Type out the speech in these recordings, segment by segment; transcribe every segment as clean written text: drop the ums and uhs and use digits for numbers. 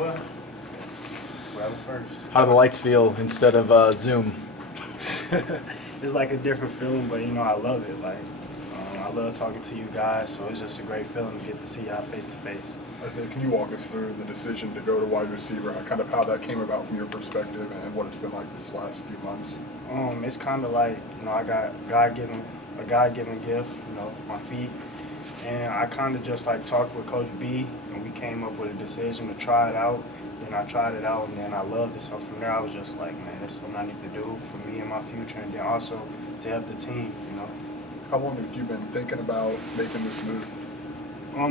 well. Whoever first. How do the lights feel instead of Zoom? It's like a different feeling, but I love it. Like, I love talking to you guys, so it's just a great feeling to get to see y'all face to face. Isaiah, can you walk us through the decision to go to wide receiver, kind of how that came about from your perspective and what it's been like this last few months? It's kind of like, I got a God-given gift, my feet. And I kind of just like talked with Coach B, and we came up with a decision to try it out. Then I tried it out, and then I loved it. So from there, I was just like, man, that's something I need to do for me and my future, and then also to help the team, How long have you been thinking about making this move?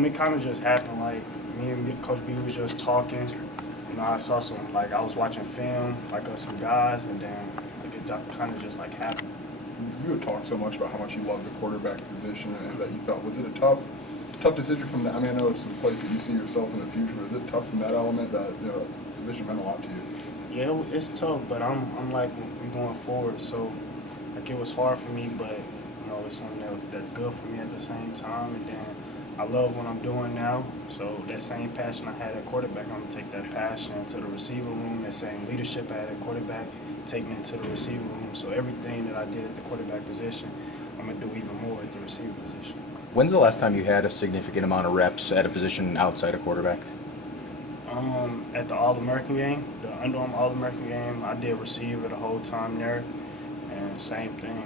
It kind of just happened. Like me and Coach B was just talking. I saw I was watching film, of some guys, and then it kind of just happened. You had talked so much about how much you love the quarterback position and that you felt. Was it a tough decision from that? I mean, I know it's a place that you see yourself in the future, but is it tough from that element that the position meant a lot to you? Yeah, it's tough, but I'm like, we're going forward. So, it was hard for me, but, it's something that's good for me at the same time. And then I love what I'm doing now. So, that same passion I had at quarterback, I'm going to take that passion into the receiver room. That same leadership I had at quarterback, taking it into the receiver room. So, everything that I did at the quarterback position, I'm going to do even more at the receiver position. When's the last time you had a significant amount of reps at a position outside of quarterback? At the All-American game, the Under Armour All-American game, I did receiver the whole time there. And same thing,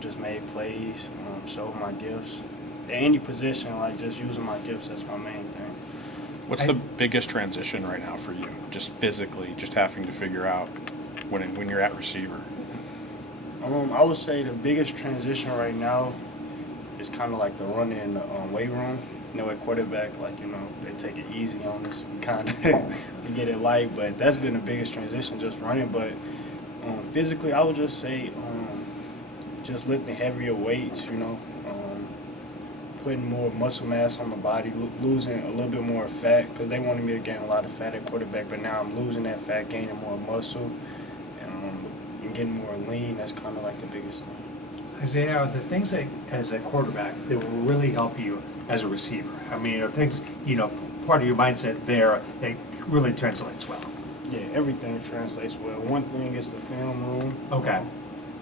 just made plays, showed my gifts. At any position, just using my gifts, that's my main thing. What's the biggest transition right now for you, just physically, just having to figure out when you're at receiver? I would say the biggest transition right now is kind of like the run in the weight room. At quarterback, they take it easy on us. We kind of we get it light, but that's been the biggest transition, just running. But physically, I would just say just lifting heavier weights, putting more muscle mass on my body, losing a little bit more fat, because they wanted me to gain a lot of fat at quarterback, but now I'm losing that fat, gaining more muscle, and getting more lean. That's kind of like the biggest thing. Isaiah, are the things that, as a quarterback, that will really help you as a receiver? I mean, are things, part of your mindset there that really translates well? Yeah, everything translates well. One thing is the film room. Okay.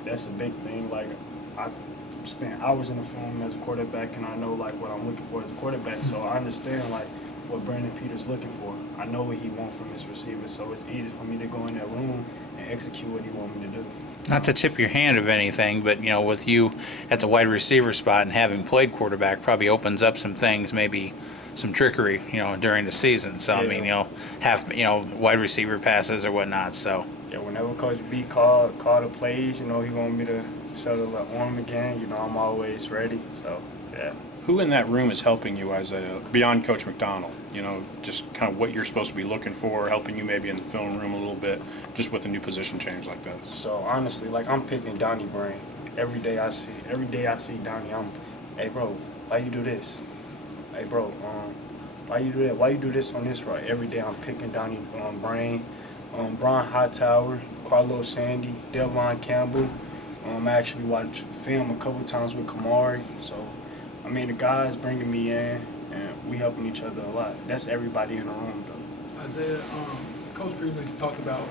That's a big thing. I spent hours in the film as a quarterback, and I know what I'm looking for as a quarterback. So I understand what Brandon Peters looking for. I know what he wants from his receiver, so it's easy for me to go in that room and execute what he wants me to do. Not to tip your hand of anything, but with you at the wide receiver spot and having played quarterback probably opens up some things, maybe some trickery, during the season. So yeah. I mean, have wide receiver passes or whatnot. So yeah, whenever Coach B called the plays, he wanted me to shuttle the arm again. I'm always ready. So yeah. Who in that room is helping you, Isaiah, beyond Coach McDonald? Just kind of what you're supposed to be looking for, helping you maybe in the film room a little bit, just with a new position change like that. So honestly, I'm picking Donnie brain. Every day I see Donnie, hey bro, why you do this? Hey bro, why you do that? Why you do this on this right? Every day I'm picking Donnie brain. Brian Hightower, Carlos Sandy, Delvon Campbell. I actually watched film a couple times with Kamari. So I mean, the guys bringing me in, and we helping each other a lot. That's everybody in the room, though. Isaiah, Coach previously talked about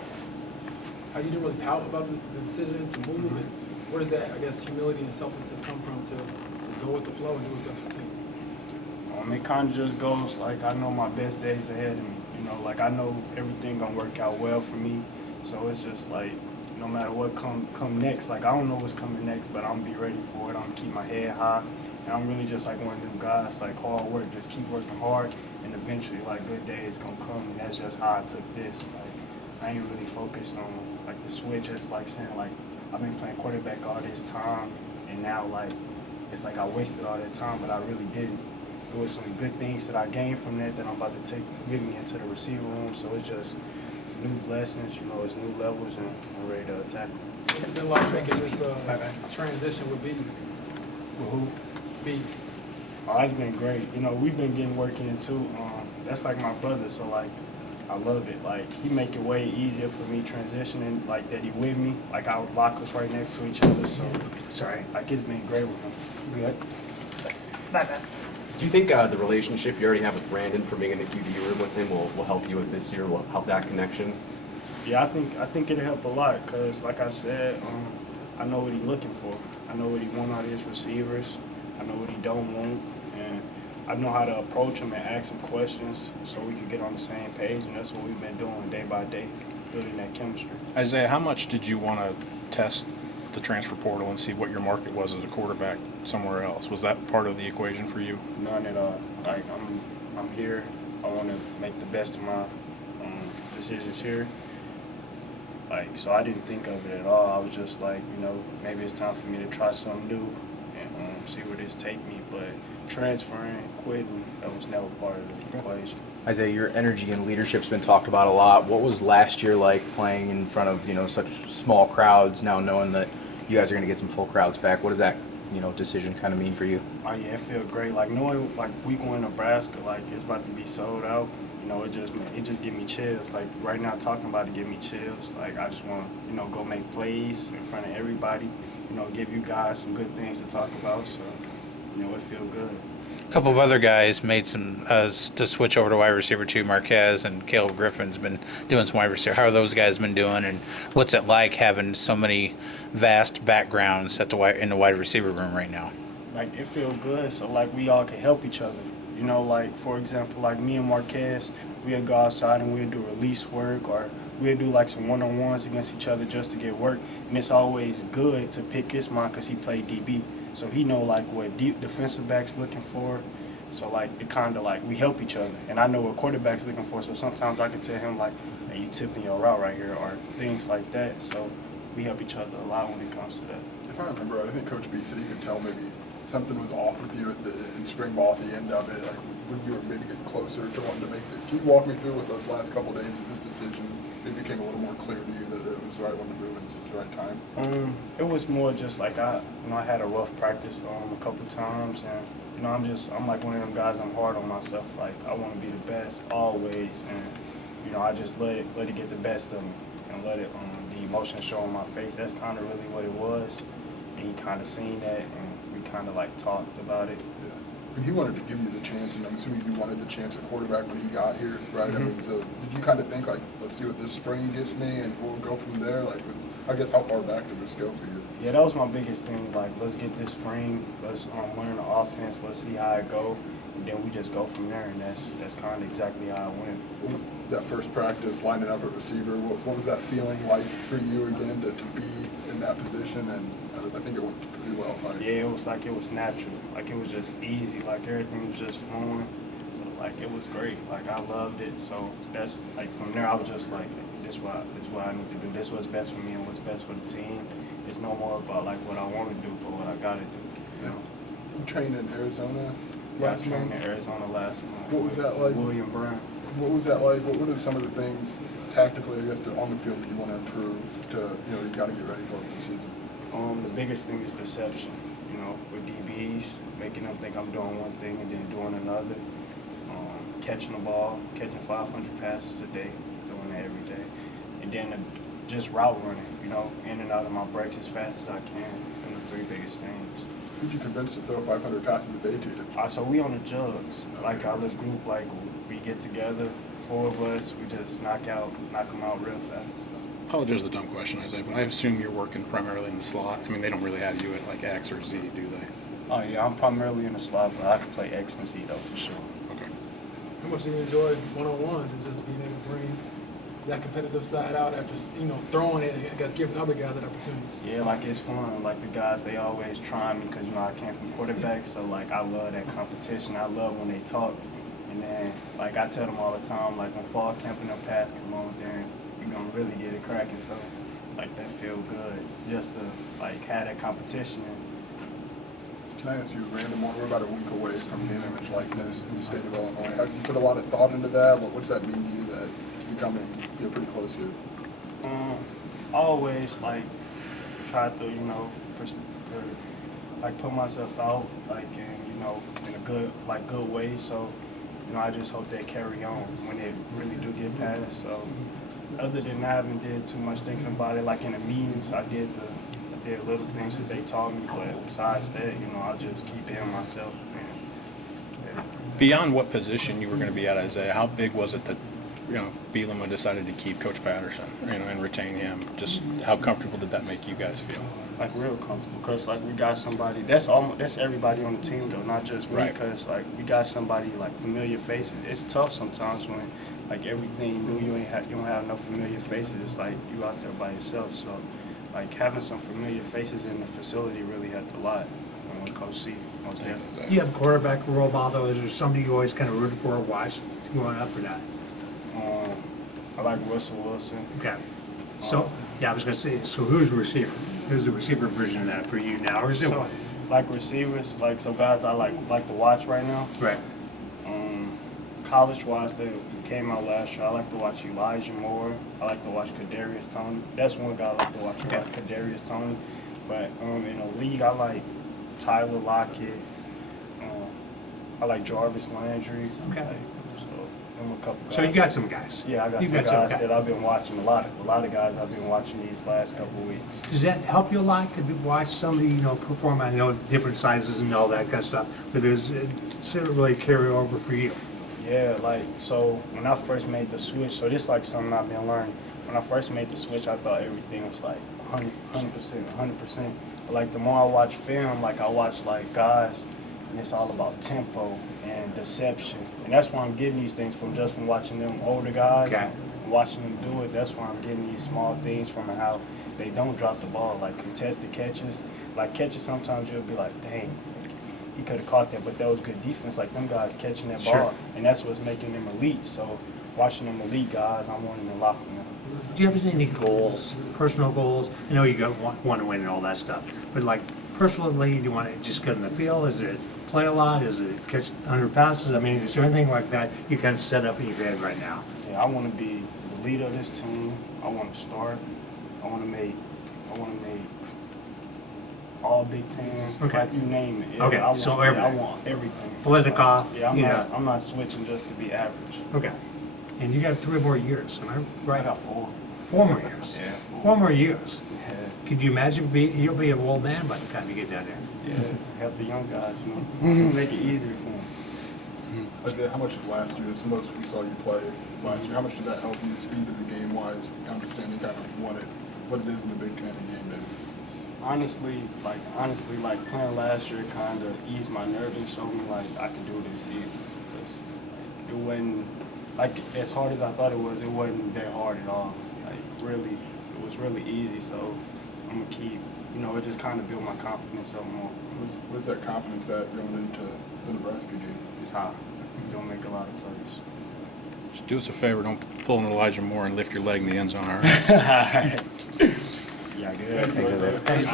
how you didn't really pout about the decision to move, and where does that, I guess, humility and selflessness come from to just go with the flow and do what's best for the team? It kind of just goes I know my best days ahead of me. I know everything gonna work out well for me. So it's just no matter what come next, I don't know what's coming next, but I'm gonna be ready for it. I'm gonna keep my head high. And I'm really just one of them guys, hard work, just keep working hard, and eventually, good days gonna come, and that's just how I took this. I ain't really focused on, the switch. It's saying, I've been playing quarterback all this time, and now, it's I wasted all that time, but I really didn't. There was some good things that I gained from that I'm about to take with me into the receiver room, so it's just new blessings, it's new levels, and I'm ready to attack them. What's it been like making this transition with Bees? With who? Bees. Oh, it's been great. We've been getting working in too. That's my brother, so I love it. He make it way easier for me transitioning, that he with me. Our lockers right next to each other, so Sorry. it's been great with him. Good. Bye-bye. Do you think the relationship you already have with Brandon from being in the QB room with him will help you with this year? Will help that connection? Yeah, I think it'll help a lot because, like I said, I know what he's looking for. I know what he want out of his receivers. I know what he don't want, and I know how to approach him and ask him questions so we can get on the same page. And that's what we've been doing day by day, building that chemistry. Isaiah, how much did you want to test the transfer portal and see what your market was as a quarterback somewhere else? Was that part of the equation for you? None at all. Like I'm here. I want to make the best of my decisions here. Like, so I didn't think of it at all. I was just like, maybe it's time for me to try something new and see where this take me. But transferring, quitting, that was never part of the equation. Isaiah, your energy and leadership's been talked about a lot. What was last year like playing in front of, such small crowds, now knowing that you guys are going to get some full crowds back? What does that, decision kind of mean for you? Oh yeah, it feel great. Like knowing like week 1 Nebraska, like it's about to be sold out. It just give me chills. Like right now talking about it give me chills. Like I just want to, go make plays in front of everybody. Give you guys some good things to talk about. So, it feel good. A couple of other guys made some to switch over to wide receiver too. Marquez and Caleb Griffin's been doing some wide receiver. How are those guys been doing, and what's it like having so many vast backgrounds in the wide receiver room right now? Like it feel good. So like we all can help each other. Like for example, like me and Marquez, we'll go outside and we'll do release work or we'll do like some one-on-ones against each other just to get work. And it's always good to pick his mind because he played DB. So he know like what deep defensive back's looking for. So like it kind of like we help each other. And I know what quarterback's looking for. So sometimes I can tell him like, hey, you tipping your route right here or things like that. So we help each other a lot when it comes to that. If I remember right, I think Coach B said he could tell maybe something was off with you in spring ball at the end of it, like when you were maybe getting closer to wanting to make the. Can you walk me through with those last couple of days of this decision? It became a little more clear to you that it was the right one to move and this was the right time. It was more just like I had a rough practice a couple times, and I'm like one of them guys. I'm hard on myself. Like I want to be the best always, and I just let it get the best of me and let it the emotion show on my face. That's kind of really what it was, and he kind of seen that, and we kind of like talked about it. And he wanted to give you the chance, and I'm assuming you wanted the chance at quarterback when he got here, right? Mm-hmm. I mean, so did you kind of think like, let's see what this spring gets me, and we'll go from there? Like, I guess how far back did this go for you? Yeah, that was my biggest thing. Like, let's get this spring, let's learn the offense, let's see how it go, and then we just go from there. And that's kind of exactly how it went. What was that first practice lining up at receiver? What was that feeling like for you again to be in that position? And I think it went pretty well. Yeah, it was natural. Like it was just easy. Like everything was just flowing. So like it was great. Like I loved it. So that's like from there I was just like, this is what I need to do. This is what's best for me and what's best for the team. It's no more about like what I want to do, but what I gotta do. You trained in Arizona last month? I trained in Arizona last month. What was that like? William Brown. What was that like? What are some of the things tactically, I guess, on the field that you want to improve you got to get ready for the season? The biggest thing is deception, with DBs, making them think I'm doing one thing and then doing another. Catching the ball, catching 500 passes a day, doing that every day. And then just route running, in and out of my breaks as fast as I can. Them the 3 biggest things. Who'd you convince to throw 500 passes a day to you? So we on the jugs. Like our little group, like we get together, 4 of us, we just knock them out real fast. Apologize for the dumb question, Isaiah, but I assume you're working primarily in the slot. I mean, they don't really have you at like X or Z, do they? Oh yeah, I'm primarily in the slot, but I can play X and Z though for sure. Okay. How much do you enjoy one-on-ones and just being able to bring that competitive side out after throwing it and I guess giving other guys that opportunities? Yeah, like it's fun. Like the guys, they always try me because I came from quarterback, so like I love that competition. I love when they talk, and then like I tell them all the time, like when fall camp and them pass come on, then you're gonna really get it cracking. So like that feel good just to like have that competition. Can I ask you a random one? We're about a week away from name, image, likeness in the state of Illinois. Have you put a lot of thought into that? What's that mean to you that becoming pretty close here? I always like try to like put myself out like in a good way. So I just hope they carry on when they really do get past. So other than that, I haven't did too much thinking about it. Like in the meetings, I did little things that they taught me, but besides that, I'll just keep it in myself. And Beyond what position you were going to be at, Isaiah, how big was it that, Bielema decided to keep Coach Patterson, and retain him? Just how comfortable did that make you guys feel? Like real comfortable, because like we got somebody that's everybody on the team though, not just me. Right. Because like we got somebody like familiar faces. It's tough sometimes when like everything new, you don't have no familiar faces. It's like you out there by yourself. So like having some familiar faces in the facility really helped a lot. When Coach C was there. Do you have a quarterback role model? Is there somebody you always kind of rooted for or watched growing up or not? I like Russell Wilson. Okay. So, yeah, I was going to say, so who's the receiver? Who's the receiver version of that for you now? Or is it So, one? like receivers, like some guys I like to watch right now. Right. College wise, they came out last year. I like to watch Elijah Moore. I like to watch Kadarius Toney. That's one guy I like to watch. I like Kadarius Toney. But in the league, I like Tyler Lockett. I like Jarvis Landry. Okay. So I'm a couple guys. So you got some guys. Yeah, I got You've some guys that I've been watching a lot of guys I've been watching these last couple of weeks. Does that help you a lot to watch somebody, perform? I know different sizes and all that kind of stuff, but does it really carry over for you? Yeah, like, so when I first made the switch, so this like something I've been learning. When I first made the switch, I thought everything was like 100%. But like the more I watch film, like I watch like guys, and it's all about tempo and deception. And that's why I'm getting these things from watching them older guys. Okay. And watching them do it, that's why I'm getting these small things from how they don't drop the ball, like contested catches. Like catches, sometimes you'll be like, dang, he could have caught that, but that was good defense. Like them guys catching that ball, Sure. and that's what's making them elite. So watching them elite guys, I'm wanting a lot from them. Do you have any goals, personal goals? I know you want to win and all that stuff, but like personally, do you want to just get in the field? Is it play a lot? Is it catch 100 passes? I mean, is there anything like that you kind of set up in your head right now? Yeah, I want to be the leader of this team. I want to start. I want to make all Big Ten. Okay. Like you name it. Yeah, Okay, I want, so I everything. want everything. Politikoff, Yeah, I'm not switching just to be average. Okay. And you got 3 more years, am I I right? got 4. 4 more years. Yeah. 4 more years. Yeah. Could you imagine you'll be an old man by the time you get down there? Yeah. Help the young guys, make it easier for them. Isaiah, how much did last year, it's the most we saw you play last year, how much did that help you speed of the game wise, understanding kind of what it is in the Big Ten and game days? Honestly, playing last year kind of eased my nerves and showed me like I can do this easy. Because it wasn't like as hard as I thought it was. It wasn't that hard at all. Like really, it was really easy. So I'm gonna keep. It just kind of built my confidence up more. Where's that confidence at going into the Nebraska game? It's high. Don't make a lot of plays. Just do us a favor, don't pull an Elijah Moore and lift your leg in the end zone, all right? Yeah, good. Thanks, Isaiah. Thanks.